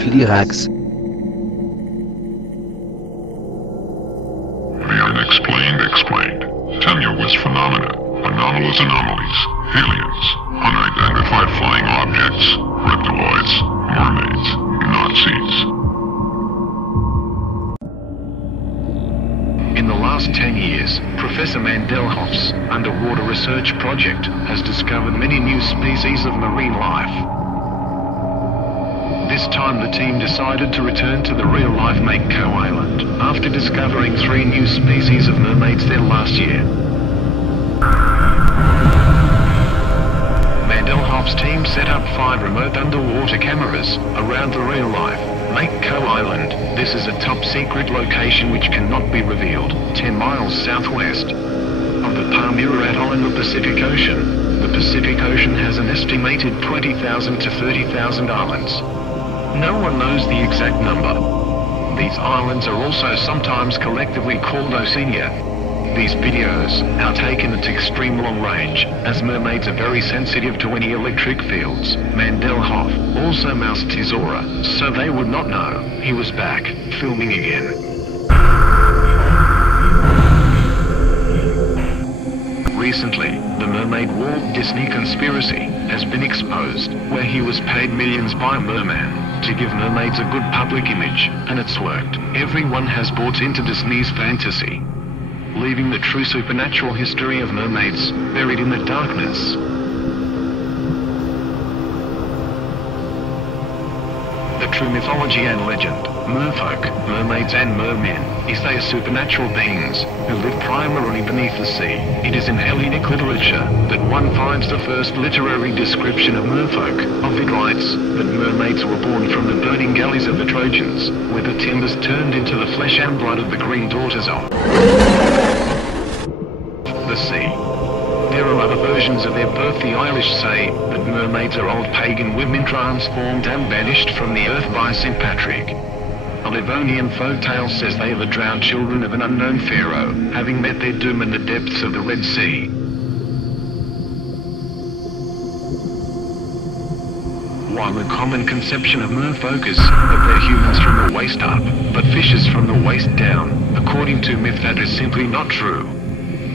cyraxandflyraxx. The unexplained explained. Tenuous phenomena, anomalous anomalies, aliens, unidentified flying objects, reptiloids, mermaids, Nazis. In the last 10 years, Professor Mandelhoff's underwater research project has discovered many new species of marine life. This time the team decided to return to the real-life Mako Island, after discovering 3 new species of mermaids there last year. Mandelhoff's team set up 5 remote underwater cameras around the real-life Mako Island. This is a top-secret location which cannot be revealed, 10 miles southwest of the Palmyra Atoll in the Pacific Ocean. The Pacific Ocean has an estimated 20,000 to 30,000 islands. No one knows the exact number. These islands are also sometimes collectively called Oceania. These videos are taken at extreme long range, as mermaids are very sensitive to any electric fields. Mandelhoff also masked his aura, so they would not know he was back, filming again. Recently, the Mermaid Walt Disney conspiracy has been exposed, where he was paid millions by a merman to give mermaids a good public image, and it's worked. Everyone has bought into Disney's fantasy, leaving the true supernatural history of mermaids buried in the darkness. The true mythology and legend, merfolk, mermaids and mermen, is they are supernatural beings who live primarily beneath the sea. It is in Hellenic literature that one finds the first literary description of merfolk. Ovid writes that mermaids were born from the burning galleys of the Trojans, where the timbers turned into the flesh and blood of the green daughters of the sea. There are other versions of their birth. The Irish say that mermaids are old pagan women transformed and banished from the earth by St. Patrick. A Livonian folktale says they are the drowned children of an unknown pharaoh, having met their doom in the depths of the Red Sea. While the common conception of merfolk is that they're humans from the waist up, but fishes from the waist down, according to myth that is simply not true.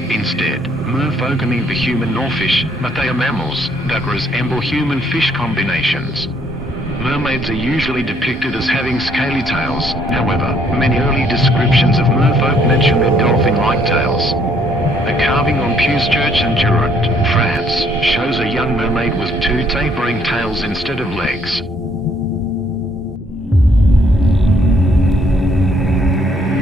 Instead, merfolk are neither human nor fish, but they are mammals that resemble human-fish combinations. Mermaids are usually depicted as having scaly tails. However, many early descriptions of merfolk mention their dolphin-like tails. A carving on Puce Church in Durand, France, shows a young mermaid with 2 tapering tails instead of legs.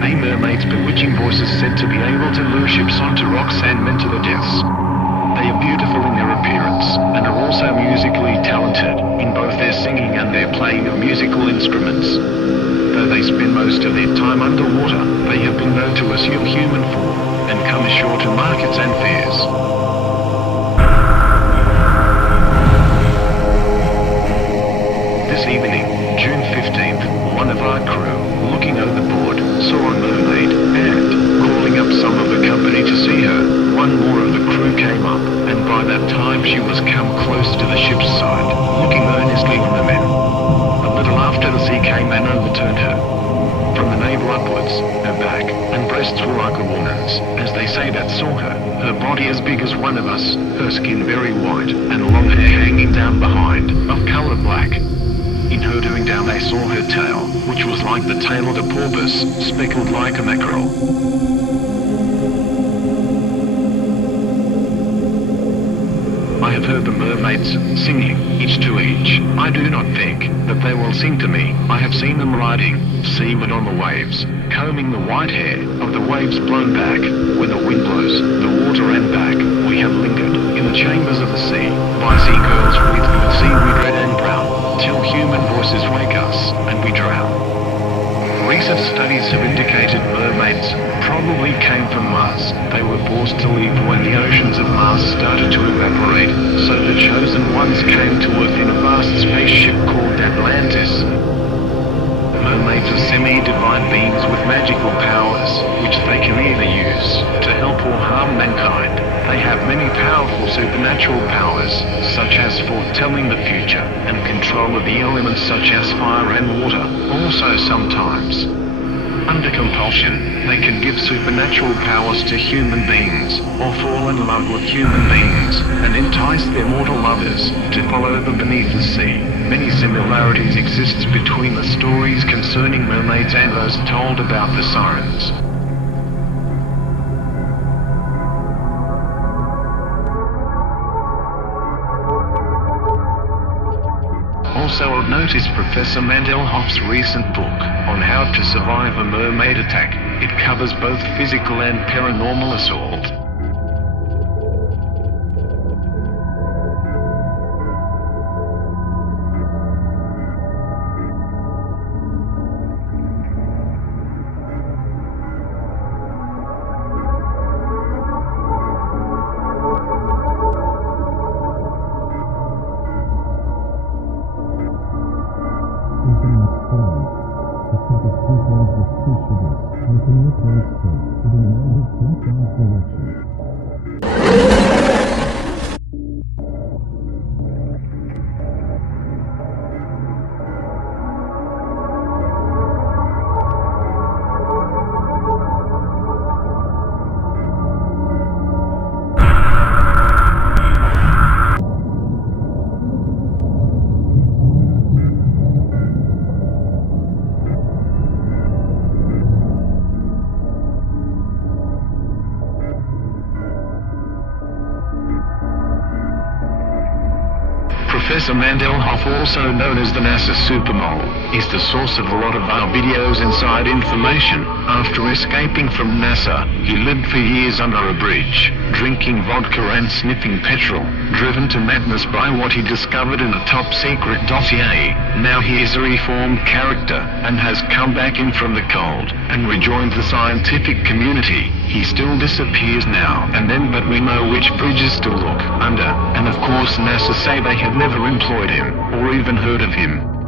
A mermaid's bewitching voice is said to be able to lure ships onto rocks and men to their deaths. They are beautiful in their appearance, and are also musically talented, in both their singing and their playing of musical instruments. Though they spend most of their time underwater, they have been known to assume human form, and come ashore to markets and fairs. This evening, June 15th, one of our crew, looking overboard, saw a mermaid, and, calling up some of the company to see her, one more of the crew came up, and by that time she was come close to the ship's side, looking earnestly on the men. A little after the sea came and overturned her. From the navel upwards, her back and breasts were like a woman's, as they say that saw her. Her body as big as one of us, her skin very white, and long hair hanging down behind, of colour black. In her doing down they saw her tail, which was like the tail of a porpoise, speckled like a mackerel. I have heard the mermaids singing, each to each. I do not think that they will sing to me. I have seen them riding seaward on the waves, combing the white hair of the waves blown back when the wind blows the water and back. We have lingered in the chambers of the sea by sea girls wreathed with seaweed red and brown, till human voices wake us and we drown. Recent studies have indicated mermaids probably came from Mars. They were forced to leave when the oceans of Mars started to evaporate, so the chosen ones came to Earth in a vast spaceship called Atlantis. Mermaids of semi-divine beings with magical powers, which they can either use to help or harm mankind. They have many powerful supernatural powers, such as foretelling the future, and control of the elements such as fire and water. Also sometimes, under compulsion, they can give supernatural powers to human beings, or fall in love with human beings, and entice their mortal lovers to follow them beneath the sea. Many similarities exist between the stories concerning mermaids and those told about the sirens. Also of note is Professor Mandelhoff's recent book on how to survive a mermaid attack. It covers both physical and paranormal assault. Professor Mandelhoff, also known as the NASA Supermole, is the source of a lot of our videos inside information. After escaping from NASA, he lived for years under a bridge, drinking vodka and sniffing petrol, driven to madness by what he discovered in a top-secret dossier. Now he is a reformed character, and has come back in from the cold, and rejoined the scientific community. He still disappears now and then, but we know which bridges to look under, and of course NASA say they have never employed him, or even heard of him.